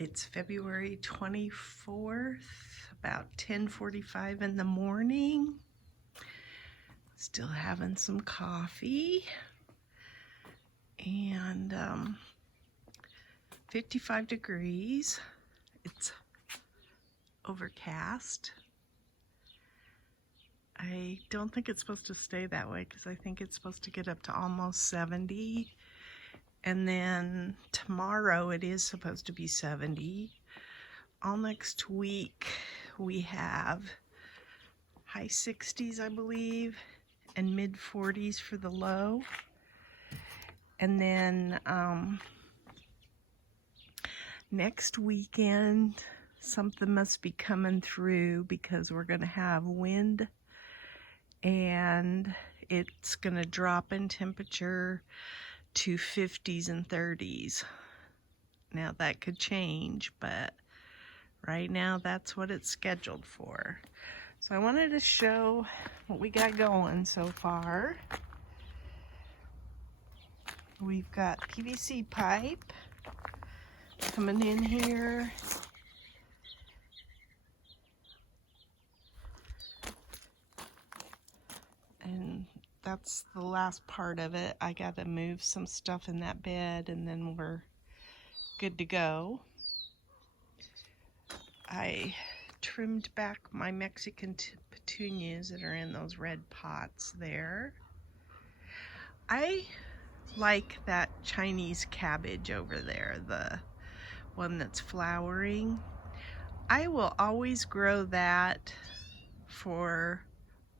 It's February 24th, about 10:45 in the morning. Still having some coffee. And 55 degrees. It's overcast. I don't think it's supposed to stay that way because I think it's supposed to get up to almost 70. And then tomorrow it is supposed to be 70. All next week we have high 60s, I believe, and mid 40s for the low. And then next weekend something must be coming through because we're going to have wind and it's going to drop in temperature to 50s and 30s. Now that could change, but right now that's what it's scheduled for. So I wanted to show what we got going so far. We've got PVC pipe coming in here. And that's the last part of it. I gotta move some stuff in that bed and then we're good to go. I trimmed back my Mexican petunias that are in those red pots there. I like that Chinese cabbage over there, the one that's flowering. I will always grow that for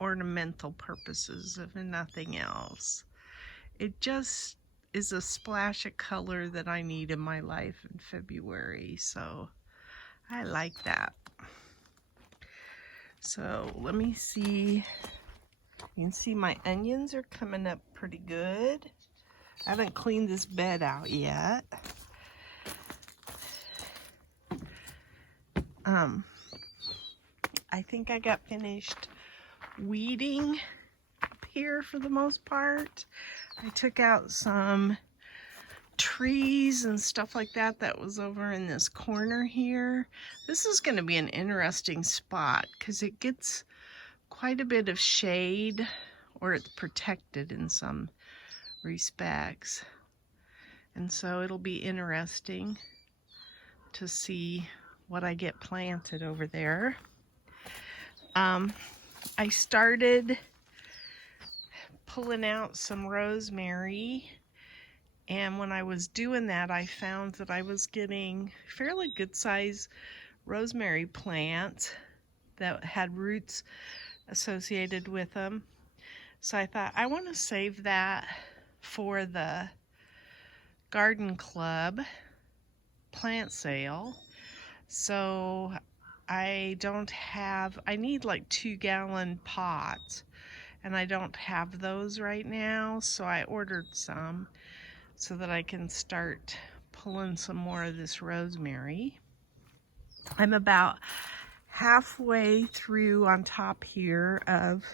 ornamental purposes, if nothing else. It just is a splash of color that I need in my life in February, so I like that. So let me see. You can see my onions are coming up pretty good. I haven't cleaned this bed out yet. I think I got finished weeding up here for the most part. I took out some trees and stuff like that that was over in this corner here. This is going to be an interesting spot because it gets quite a bit of shade, or it's protected in some respects. And so it'll be interesting to see what I get planted over there. I started pulling out some rosemary, and when I was doing that I found that I was getting fairly good size rosemary plants that had roots associated with them. So I thought I want to save that for the garden club plant sale. So I need like 2-gallon pots and I don't have those right now, so I ordered some so that I can start pulling some more of this rosemary. I'm about halfway through on top here of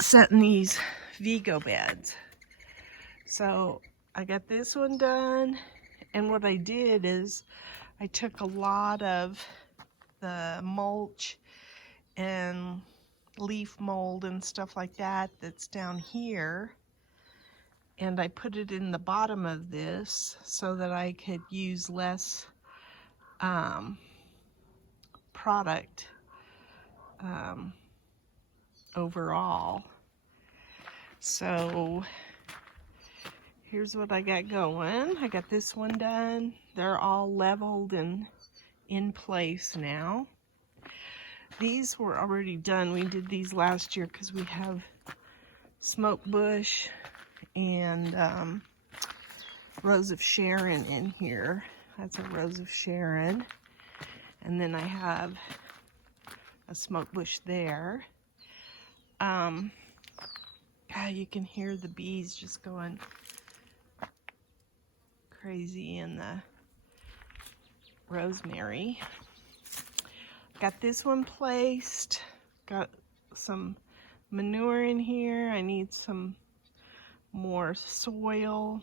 setting these Vego beds. So I got this one done, and what I did is I took a lot of the mulch and leaf mold and stuff like that that's down here, and I put it in the bottom of this so that I could use less product overall. So here's what I got going. I got this one done. They're all leveled and in place now. These were already done. We did these last year because we have smoke bush and Rose of Sharon in here. That's a Rose of Sharon. And then I have a smoke bush there. God, you can hear the bees just going crazy in the rosemary. Got this one placed. Got some manure in here. I need some more soil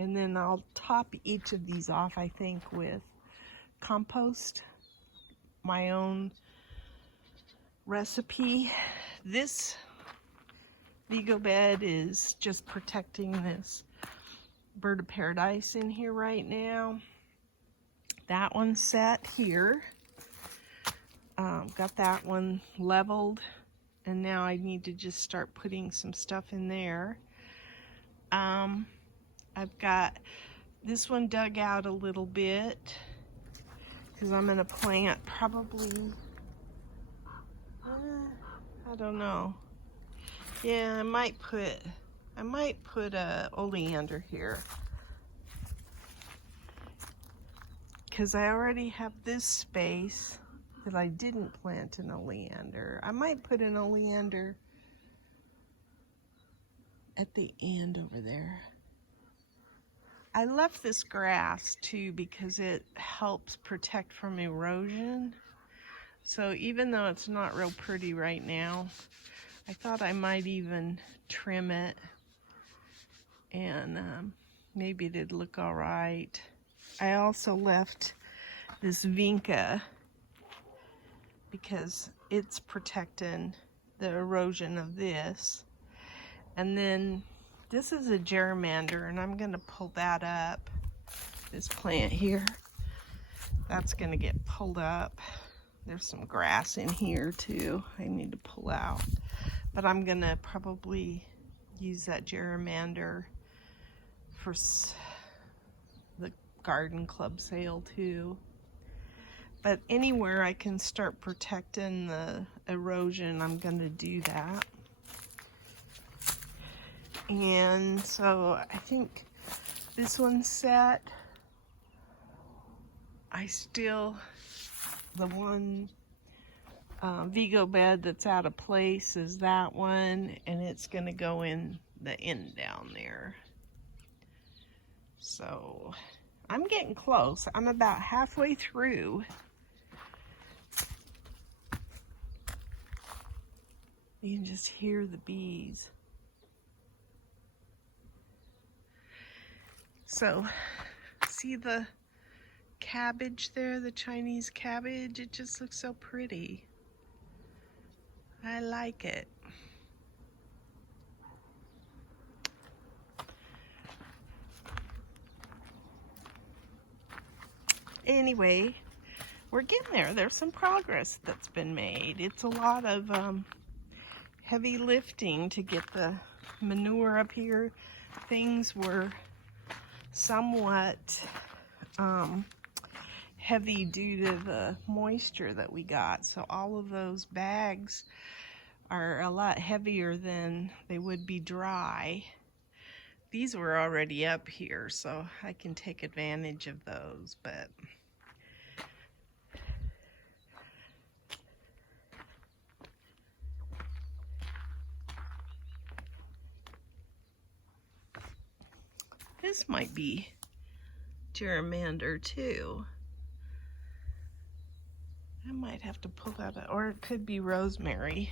And then I'll top each of these off, I think, with compost, my own recipe. This Vego bed is just protecting this bird of paradise in here right now. That one's set here. Got that one leveled, and now I need to just start putting some stuff in there. I've got this one dug out a little bit because I'm gonna plant probably, I don't know. Yeah, I might put a oleander here because I already have this space that I didn't plant an oleander. I might put an oleander at the end over there. I left this grass too because it helps protect from erosion. So even though it's not real pretty right now, I thought I might even trim it, and maybe it'd look all right. I also left this vinca because it's protecting the erosion of this. And then this is a gerrymander, and I'm gonna pull that up. This plant here, that's gonna get pulled up. There's some grass in here too I need to pull out. But I'm gonna probably use that gerrymander for the garden club sale too. But anywhere I can start protecting the erosion, I'm gonna do that. And so I think this one's set. The one Vego bed that's out of place is that one, and it's gonna go in the end down there. So I'm getting close. I'm about halfway through. You can just hear the bees. So, see the cabbage there, the Chinese cabbage? It just looks so pretty. I like it. Anyway, we're getting there. There's some progress that's been made. It's a lot of heavy lifting to get the manure up here. Things were somewhat heavy due to the moisture that we got. So all of those bags are a lot heavier than they would be dry. These were already up here, so I can take advantage of those, but this might be gerrymander too. I might have to pull that out, or it could be rosemary.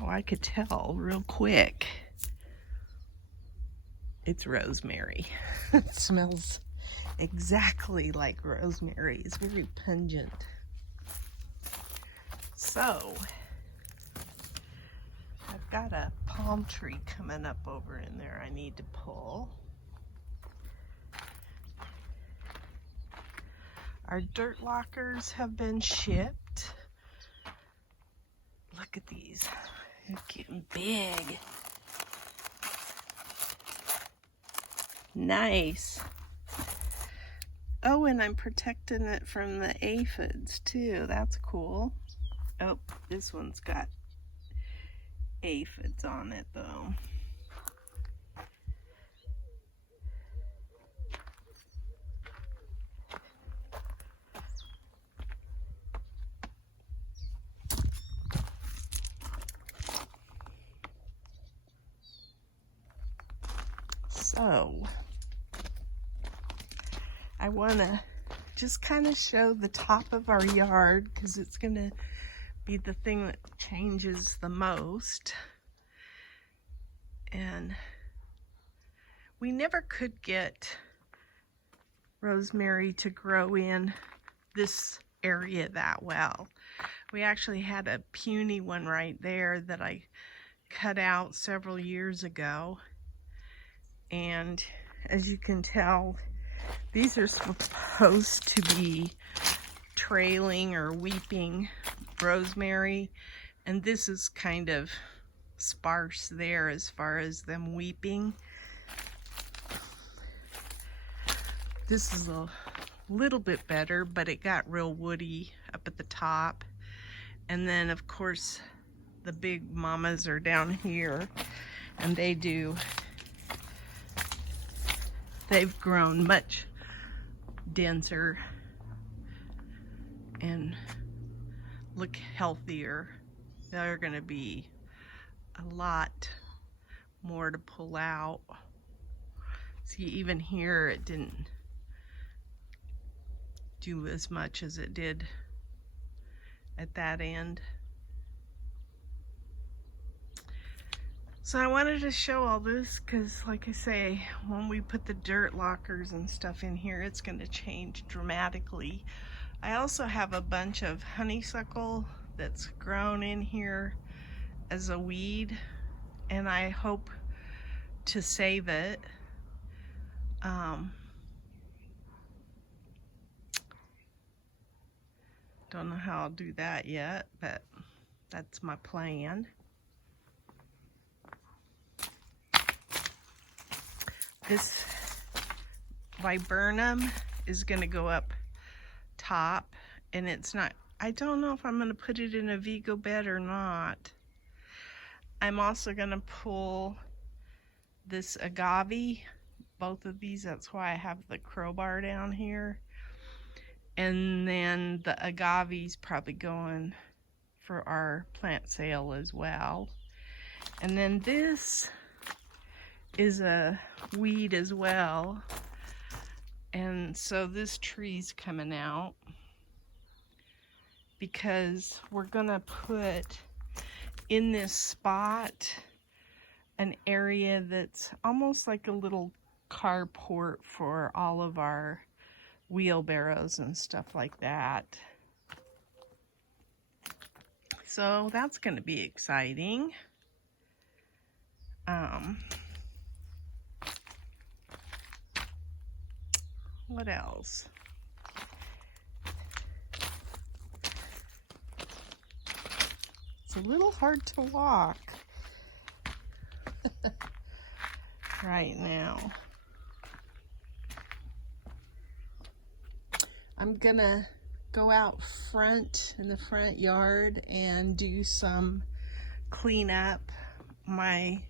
Oh, I could tell real quick. It's rosemary. It smells exactly like rosemary. It's very pungent. So, I've got a palm tree coming up over in there I need to pull. Our dirt lockers have been shipped. Look at these. They're getting big. Nice. Oh, and I'm protecting it from the aphids too. That's cool. Oh, this one's got aphids on it though. So, I want to just kind of show the top of our yard because it's going to be the thing that changes the most. And we never could get rosemary to grow in this area that well. We actually had a puny one right there that I cut out several years ago, and as you can tell, these are supposed to be trailing or weeping rosemary, and this is kind of sparse there as far as them weeping. This is a little bit better, but it got real woody up at the top. And then of course the big mamas are down here, and they've grown much denser and look healthier. They're gonna be a lot more to pull out. See, even here it didn't do as much as it did at that end. So I wanted to show all this because, like I say, when we put the dirt lockers and stuff in here, it's going to change dramatically. I also have a bunch of honeysuckle that's grown in here as a weed, and I hope to save it. Don't know how I'll do that yet, but that's my plan. This viburnum is going to go up top, and it's not, I don't know if I'm going to put it in a Vego bed or not. I'm also going to pull this agave, both of these, that's why I have the crowbar down here. And then the agave's probably going for our plant sale as well. And then this is a weed as well. And so this tree's coming out because we're gonna put in this spot an area that's almost like a little carport for all of our wheelbarrows and stuff like that. So that's going to be exciting. What else? It's a little hard to walk right now. I'm gonna go out front in the front yard and do some cleanup. My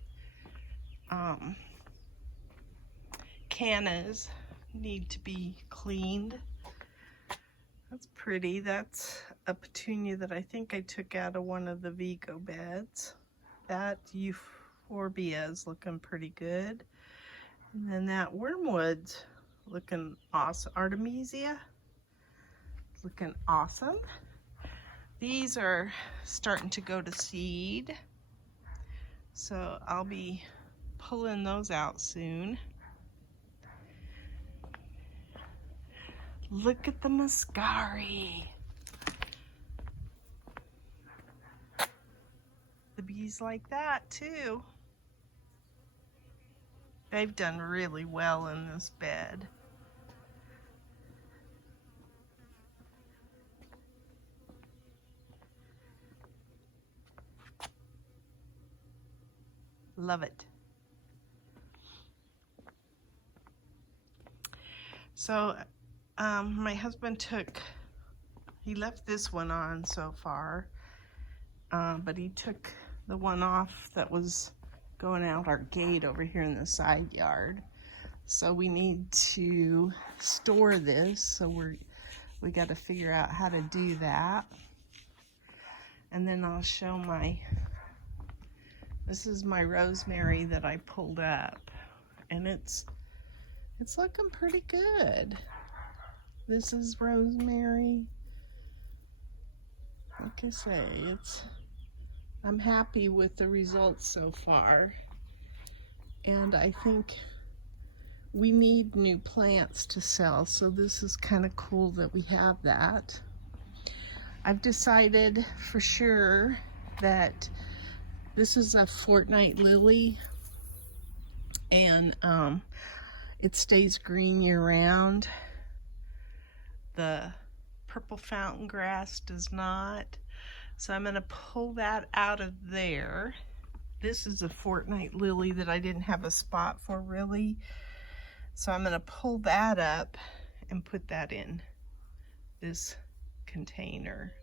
cannas need to be cleaned. That's pretty. That's a petunia that I think I took out of one of the Vego beds. That euphorbia is looking pretty good. And then that wormwood's looking awesome. Artemisia. Looking awesome. These are starting to go to seed, so I'll be pulling those out soon. Look at the muscari. The bees like that too. They've done really well in this bed. Love it. So my husband he left this one on so far, but he took the one off that was going out our gate over here in the side yard. So we need to store this, so we got to figure out how to do that. And then I'll show this is my rosemary that I pulled up, and it's looking pretty good. This is rosemary. Like I say, I'm happy with the results so far, and I think we need new plants to sell, so this is kind of cool that we have that. I've decided for sure that this is a fortnight lily, and it stays green year round. The purple fountain grass does not, so I'm going to pull that out of there. This is a fortnight lily that I didn't have a spot for really, so I'm going to pull that up and put that in this container.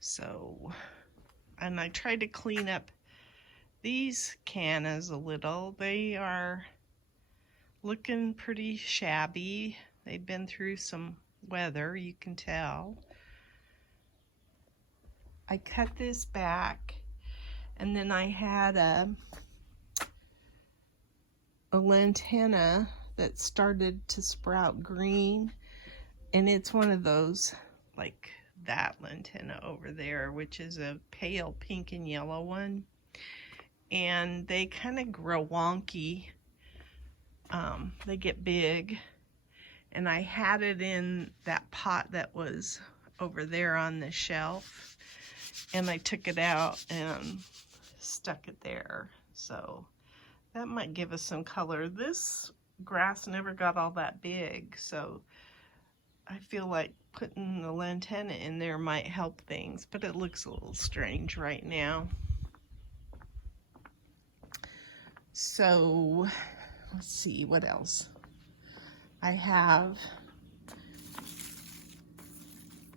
So, and I tried to clean up these cannas a little. They are looking pretty shabby. They've been through some weather, you can tell. I cut this back, and then I had a lantana that started to sprout green, and it's one of those like that lantana over there, which is a pale pink and yellow one, and they kind of grow wonky. They get big, and I had it in that pot that was over there on the shelf, and I took it out and stuck it there, so that might give us some color. This grass never got all that big, so I feel like putting the lantana in there might help things, but it looks a little strange right now. So let's see what else. I have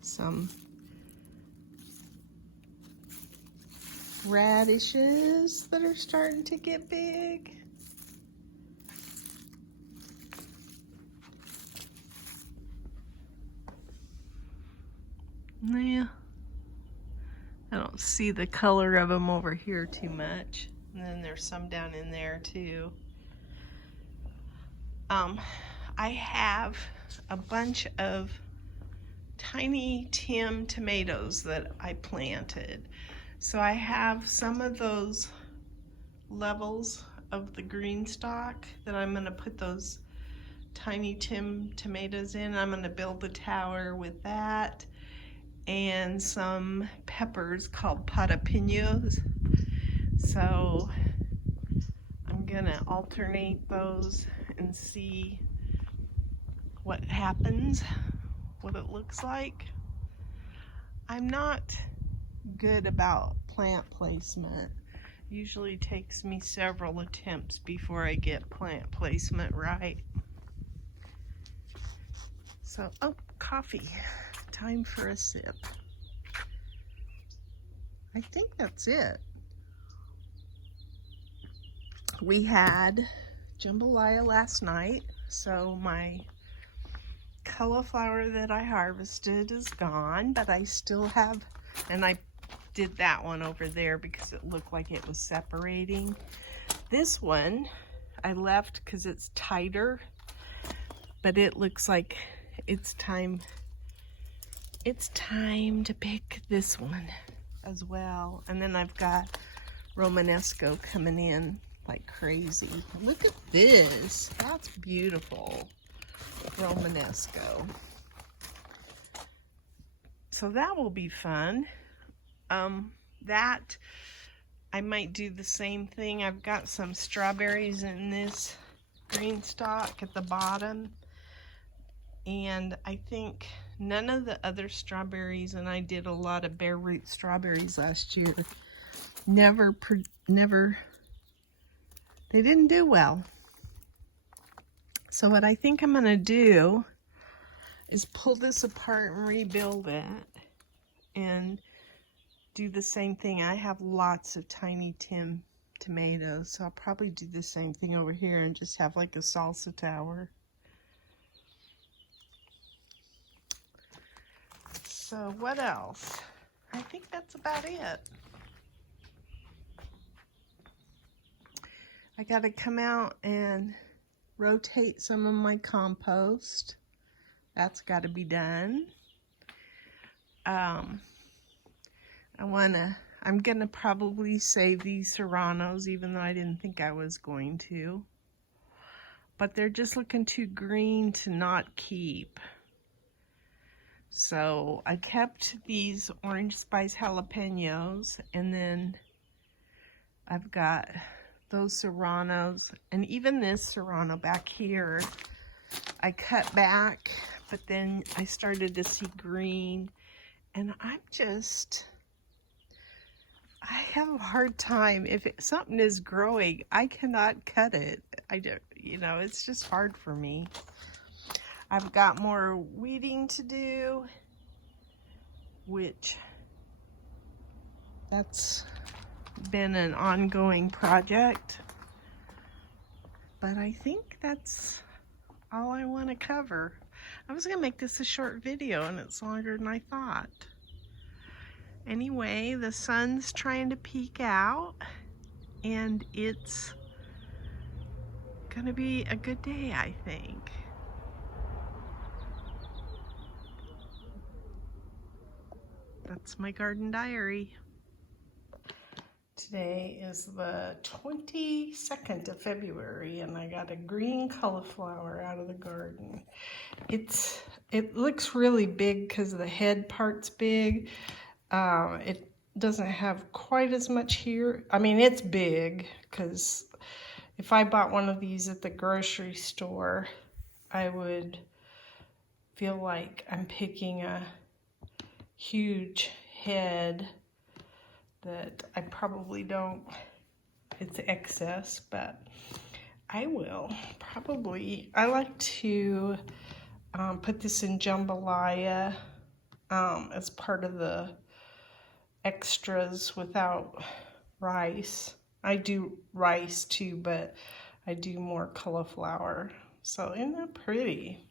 some radishes that are starting to get big. Yeah, I don't see the color of them over here too much. And then there's some down in there too. I have a bunch of tiny Tim tomatoes that I planted. So I have some of those levels of the GreenStalk that I'm going to put those tiny Tim tomatoes in. I'm going to build the tower with that, and some peppers called jalapenos. So I'm going to alternate those and see what happens, what it looks like. I'm not good about plant placement. Usually takes me several attempts before I get plant placement right. So, oh, coffee. Time for a sip. I think that's it. We had jambalaya last night, so my cauliflower that I harvested is gone, but I still have, and I did that one over there because it looked like it was separating. This one I left because it's tighter, but it looks like it's time to pick this one as well. And then I've got Romanesco coming in like crazy. Look at this, that's beautiful. Romanesco. So that will be fun. That I might do the same thing. I've got some strawberries in this GreenStalk at the bottom, and I think none of the other strawberries, and I did a lot of bare root strawberries last year, they didn't do well. So what I think I'm gonna do is pull this apart and rebuild it and do the same thing. I have lots of tiny Tim tomatoes, so I'll probably do the same thing over here and just have like a salsa tower. So what else? I think that's about it. I gotta come out and rotate some of my compost. That's gotta be done. I'm gonna probably save these serranos, even though I didn't think I was going to. but they're just looking too green to not keep. So I kept these orange spice jalapenos, and then I've got those serranos, and even this serrano back here I cut back, but then I started to see green, and I have a hard time. If something is growing, I cannot cut it. I don't, it's just hard for me. I've got more weeding to do, which that's been an ongoing project, but I think that's all I want to cover. I was gonna make this a short video, and it's longer than I thought. Anyway, the sun's trying to peek out, and it's gonna be a good day, I think. That's my garden diary. Today is the 22nd of February, and I got a green cauliflower out of the garden. It looks really big because the head part's big. It doesn't have quite as much here. I mean, it's big, because if I bought one of these at the grocery store, I would feel like I'm picking a huge head that I probably don't. It's excess, but I will probably. I like to put this in jambalaya as part of the extras without rice. I do rice too, but I do more cauliflower. So isn't that pretty?